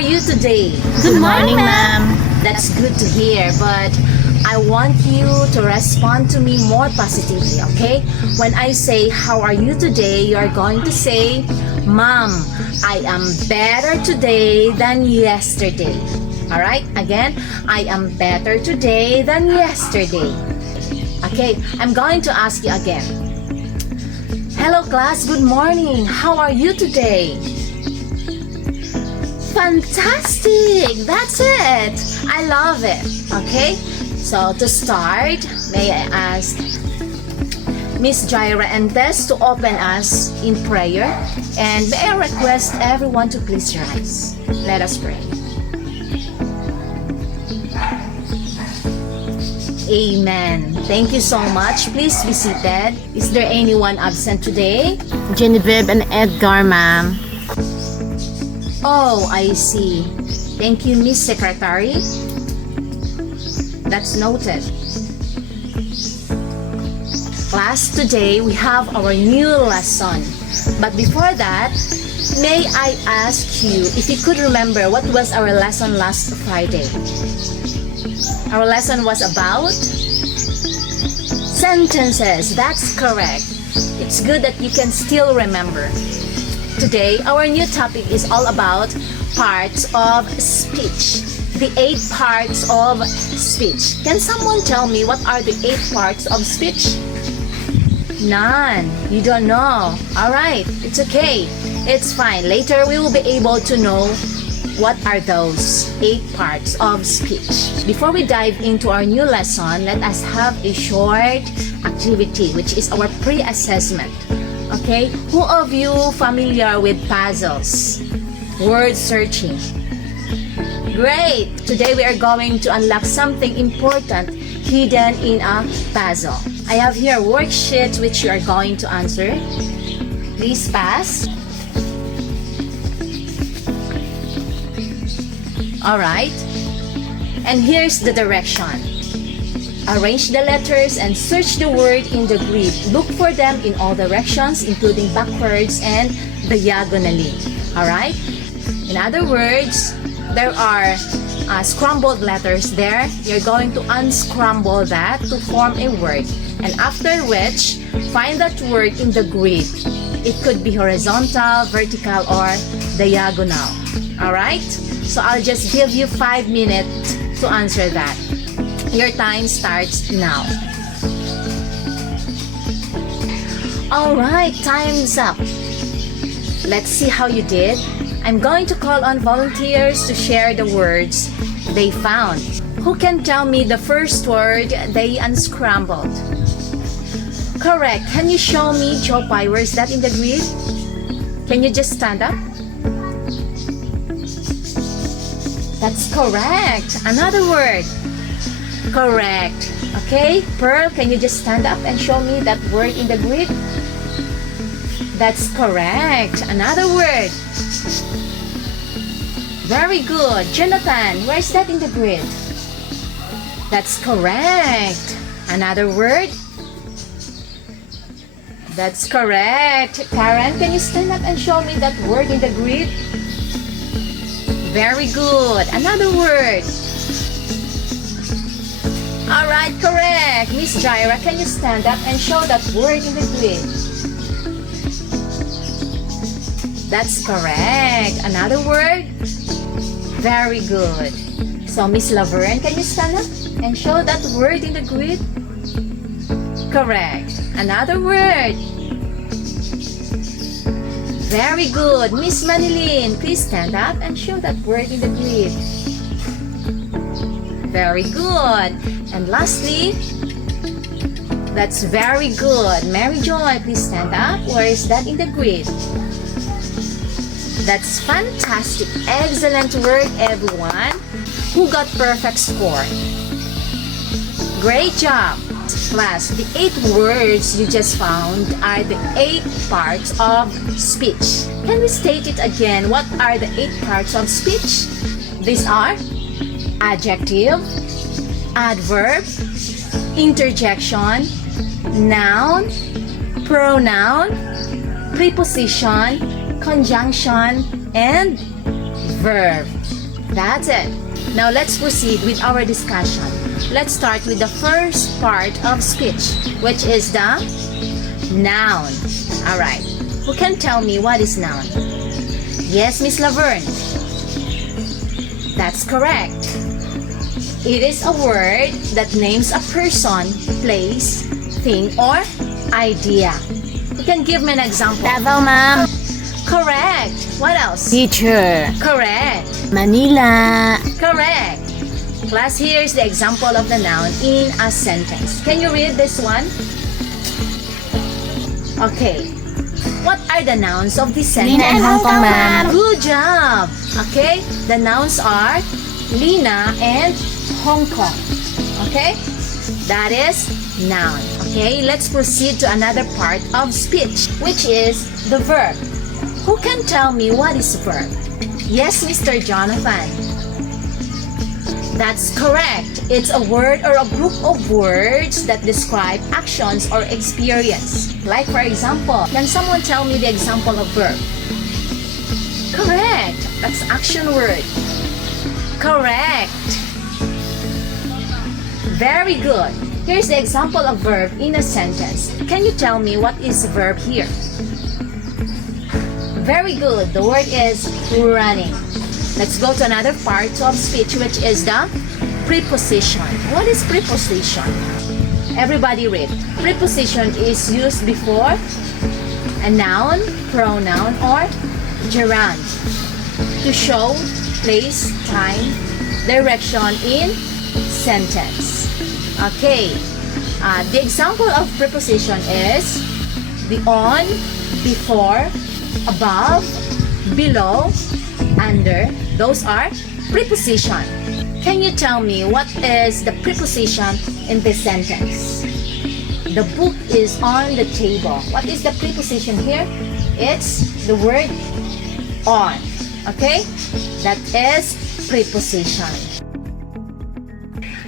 are you today? Good morning, ma'am. That's good to hear, but I want you to respond to me more positively, okay? When I say, how are you today, you are going to say, Mom, I am better today than yesterday. Alright? Again, I am better today than yesterday. Okay, I'm going to ask you again. Hello class, good morning. How are you today? Fantastic! That's it! I love it. Okay? So to start, may I ask Miss Jaira and Tess to open us in prayer, and may I request everyone to please rise. Let us pray. Amen. Thank you so much. Please be seated. Is there anyone absent today? Genevieve and Edgar, ma'am. Oh, I see. Thank you, Miss Secretary. That's noted. Class, today we have our new lesson. But before that, may I ask you if you could remember what was our lesson last Friday? Our lesson was about sentences. That's correct. It's good that you can still remember. Today, our new topic is all about parts of speech. The 8 parts of speech. Can someone tell me what are the 8 parts of speech? None. You don't know. Alright, it's okay. It's fine. Later, we will be able to know what are those 8 parts of speech. Before we dive into our new lesson, let us have a short activity, which is our pre-assessment. Okay? Who of you familiar with puzzles? Word searching. Great! Today we are going to unlock something important hidden in a puzzle. I have here worksheets which you are going to answer. Please pass. Alright. And here's the direction. Arrange the letters and search the word in the grid. Look for them in all directions, including backwards and diagonally. Alright? In other words, there are scrambled letters there. You're going to unscramble that to form a word. And after which, find that word in the grid. It could be horizontal, vertical, or diagonal. Alright? So I'll just give you 5 minutes to answer that. Your time starts now. Alright, time's up. Let's see how you did. I'm going to call on volunteers to share the words they found. Who can tell me the first word they unscrambled? Correct. Can you show me, Chopai, where's that in the grid? Can you just stand up? That's correct. Another word. Correct. Okay, Pearl, can you just stand up and show me that word in the grid? That's correct. Another word. Very good. Jonathan, where's that in the grid? That's correct. Another word. That's correct. Karen, can you stand up and show me that word in the grid? Very good. Another word. Alright, correct. Miss Jaira, can you stand up and show that word in the grid? That's correct. Another word. Very good. So, Miss Laverne, can you stand up and show that word in the grid? Correct. Another word. Very good. Miss Manilyn, please stand up and show that word in the grid. Very good. And lastly, that's very good. Mary Joy, please stand up. Where is that in the grid? That's fantastic. Excellent work, everyone. Who got perfect score? Great job. Class, the 8 words you just found are the 8 parts of speech. Can we state it again? What are the 8 parts of speech? These are adjective, adverb, interjection, noun, pronoun, preposition, conjunction, and verb. That's it. Now let's proceed with our discussion. Let's start with the first part of speech, which is the noun. Alright. Who can tell me what is noun? Yes, Miss Laverne. That's correct. It is a word that names a person, place, thing, or idea. You can give me an example. Davao, ma'am. Correct. What else? Teacher. Correct. Manila. Correct. Class, here's the example of the noun in a sentence. Can you read this one? Okay. What are the nouns of this sentence? Lina and Hong Kong, ma'am. Good job. Okay. The nouns are Lina and Hong Kong. Okay. That is noun. Okay. Let's proceed to another part of speech, which is the verb. Who can tell me what is verb? Yes, Mr. Jonathan. That's correct. It's a word or a group of words that describe actions or experience. Like for example, can someone tell me the example of verb? Correct. That's action word. Correct. Very good. Here's the example of verb in a sentence. Can you tell me what is verb here? Very good. The word is running. Let's go to another part of speech, which is the preposition. What is preposition? Everybody read. Preposition is used before a noun, pronoun, or gerund to show place, time, direction in sentence. Okay. The example of preposition is the on, before, above, below, under. Those are preposition. Can you tell me what is the preposition in this sentence? The book is on the table. What is the preposition here? It's the word on. Okay? That is preposition.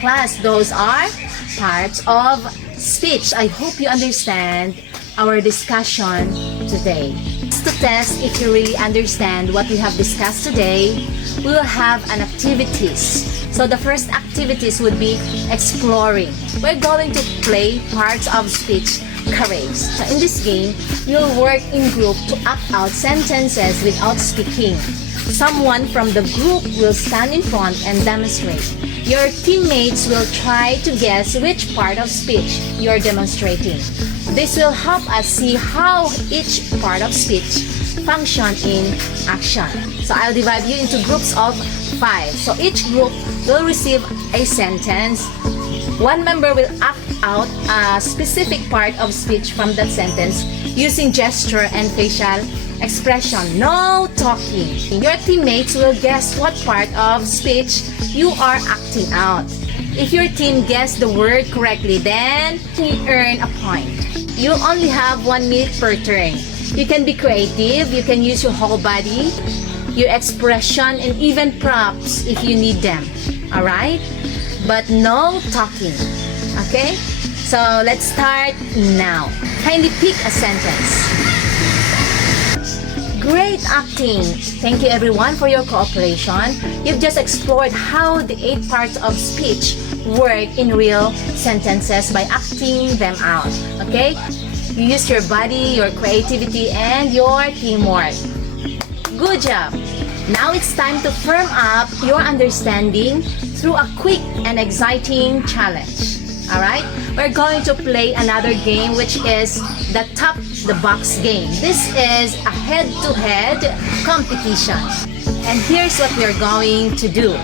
Class, those are parts of speech. I hope you understand our discussion today. To test if you really understand what we have discussed today, we will have an activities. So the first activities would be exploring. We're going to play parts of speech charades. So in this game, you'll work in group to act out sentences without speaking. Someone from the group will stand in front and demonstrate. Your teammates will try to guess which part of speech you're demonstrating. This will help us see how each part of speech function in action. So I'll divide you into groups of 5. So each group will receive a sentence. One member will act out a specific part of speech from that sentence using gesture and facial expression. No talking. Your teammates will guess what part of speech you are acting out. If your team guessed the word correctly, then you earn a point. You'll only have 1 minute per turn. You can be creative, you can use your whole body, your expression, and even props if you need them. Alright? But no talking. Okay? So let's start now. Kindly pick a sentence. Great acting! Thank you everyone for your cooperation. You've just explored how the 8 parts of speech work in real sentences by acting them out. Okay? You use your body, your creativity, and your teamwork. Good job! Now it's time to firm up your understanding through a quick and exciting challenge. Alright? We're going to play another game, which is the Top the Box game. This is a head-to-head competition. And here's what we're going to do.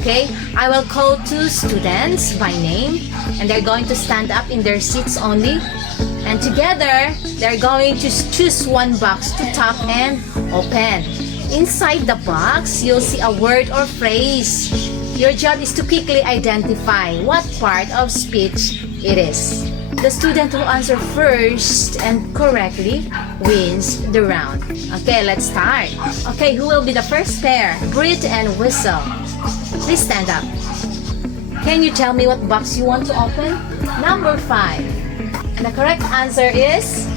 Okay? I will call 2 students by name, and they're going to stand up in their seats only. And together, they're going to choose one box to tap and open. Inside the box, you'll see a word or phrase. Your job is to quickly identify what part of speech it is. The student who answers first and correctly wins the round. Okay, let's start. Okay, who will be the first pair? Breathe and whistle. Please stand up. Can you tell me what box you want to open? Number 5. And the correct answer is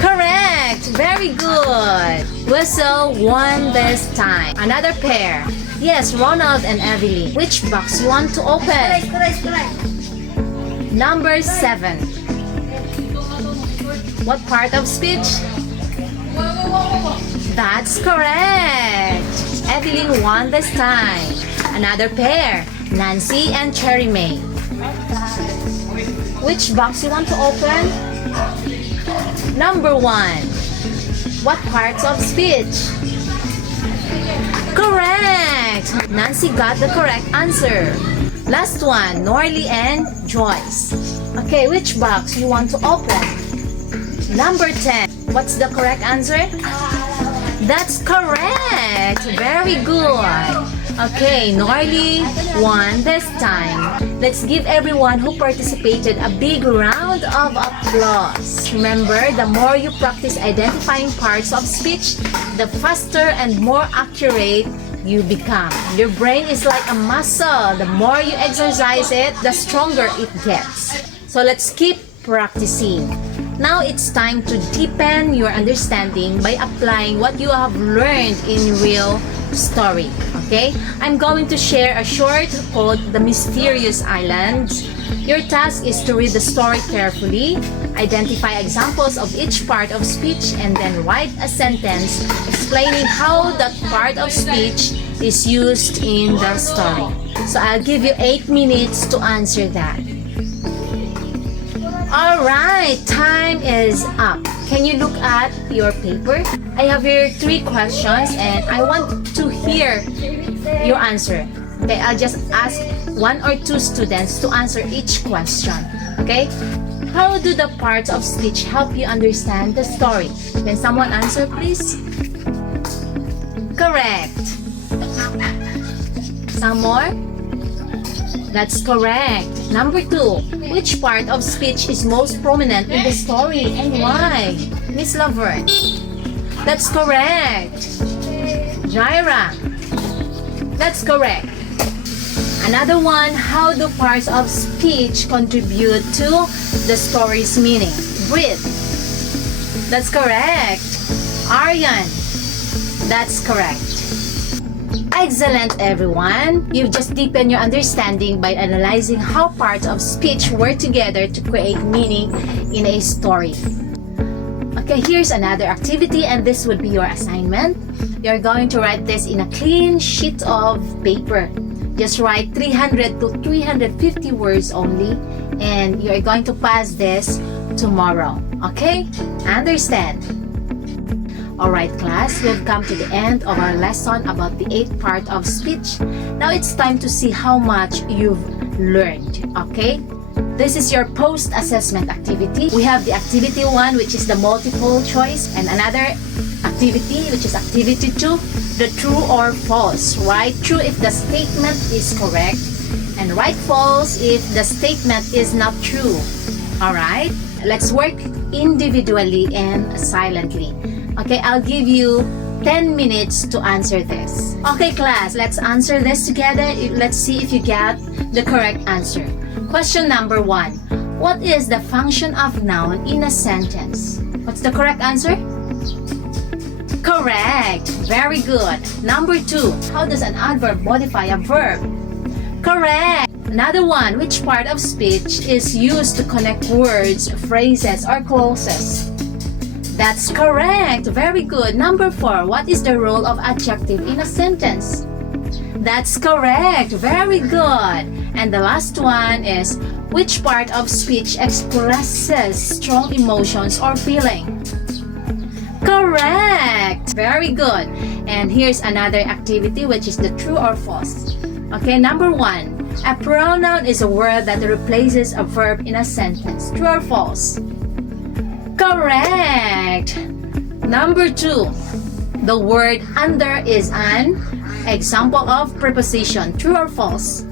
Correct! Very good! Whistle won this time. Another pair. Yes, Ronald and Evelyn. Which box you want to open? Number 7. What part of speech? That's correct! Evelyn won this time. Another pair. Nancy and Cherry May. Which box you want to open? Number 1. What parts of speech? Correct! Nancy got the correct answer. Last one, Norley and Joyce. Okay, which box you want to open? Number 10. What's the correct answer? That's correct! Very good! Okay, Norley won this time. Let's give everyone who participated a big round of applause. Remember, the more you practice identifying parts of speech, the faster and more accurate you become. Your brain is like a muscle. The more you exercise it, the stronger it gets. So let's keep practicing. Now it's time to deepen your understanding by applying what you have learned in real story. Okay? I'm going to share a short called The Mysterious Island. Your task is to read the story carefully, identify examples of each part of speech, and then write a sentence explaining how that part of speech is used in the story. So I'll give you 8 minutes to answer that. Alright, time is up. Can you look at your paper? I have here 3 questions and I want to hear your answer. Okay, I'll just ask 1 or 2 students to answer each question. Okay? How do the parts of speech help you understand the story? Can someone answer, please? Correct. Some more? That's correct. Number 2, which part of speech is most prominent in the story and why? Miss Laverne. That's correct. Jaira. That's correct. Another one, how do parts of speech contribute to the story's meaning? Breathe. That's correct. Aryan. That's correct. Excellent, everyone! You've just deepened your understanding by analyzing how parts of speech work together to create meaning in a story. Okay, here's another activity and this would be your assignment. You're going to write this in a clean sheet of paper. Just write 300 to 350 words only and you're going to pass this tomorrow. Okay? Understand? Alright class, we've come to the end of our lesson about the 8th part of speech. Now it's time to see how much you've learned, okay? This is your post-assessment activity. We have the activity 1, which is the multiple choice, and another activity, which is activity 2, the true or false. Write true if the statement is correct, and write false if the statement is not true. Alright? Let's work individually and silently. Okay, I'll give you 10 minutes to answer this. Okay, class, let's answer this together. Let's see if you get the correct answer. Question number 1. What is the function of noun in a sentence? What's the correct answer? Correct. Very good. Number 2. How does an adverb modify a verb? Correct. Another one. Which part of speech is used to connect words, phrases, or clauses? That's correct. Very good. Number 4. What is the role of adjective in a sentence? That's correct. Very good. And the last one is, which part of speech expresses strong emotions or feeling? Correct. Very good. And here's another activity, which is the true or false. Okay, number 1. A pronoun is a word that replaces a verb in a sentence. True or false? Correct. Number 2. The word under is an example of preposition. True or false?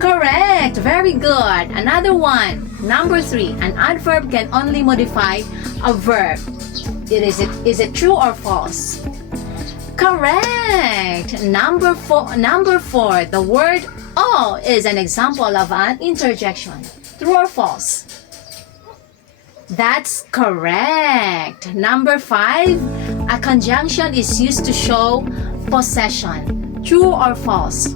Correct. Very good. Another one. Number 3. An adverb can only modify a verb. Is it true or false? Correct. Number 4. The word "oh" is an example of an interjection. True or false? That's correct. Number 5, a conjunction is used to show possession. True or false?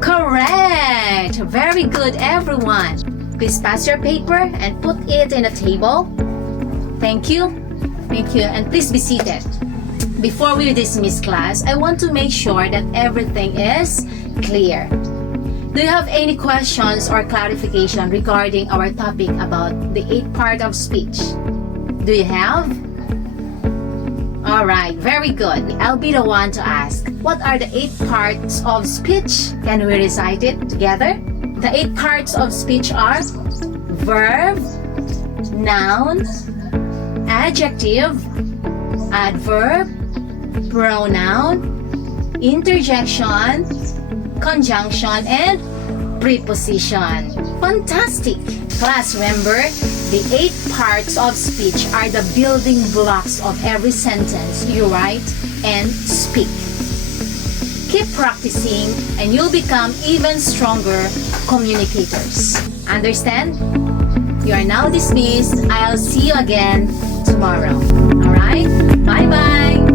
Correct. Very good, everyone. Please pass your paper and put it in a table. Thank you. Thank you. And please be seated. Before we dismiss class, I want to make sure that everything is clear. Do you have any questions or clarification regarding our topic about the 8th part of speech? Do you have? Alright, very good. I'll be the one to ask. What are the 8 parts of speech? Can we recite it together? The 8 parts of speech are verb, noun, adjective, adverb, pronoun, interjection, conjunction, and preposition. Fantastic! Class, remember, the 8 parts of speech are the building blocks of every sentence you write and speak. Keep practicing and you'll become even stronger communicators. Understand? You are now dismissed. I'll see you again tomorrow. Alright? Bye-bye!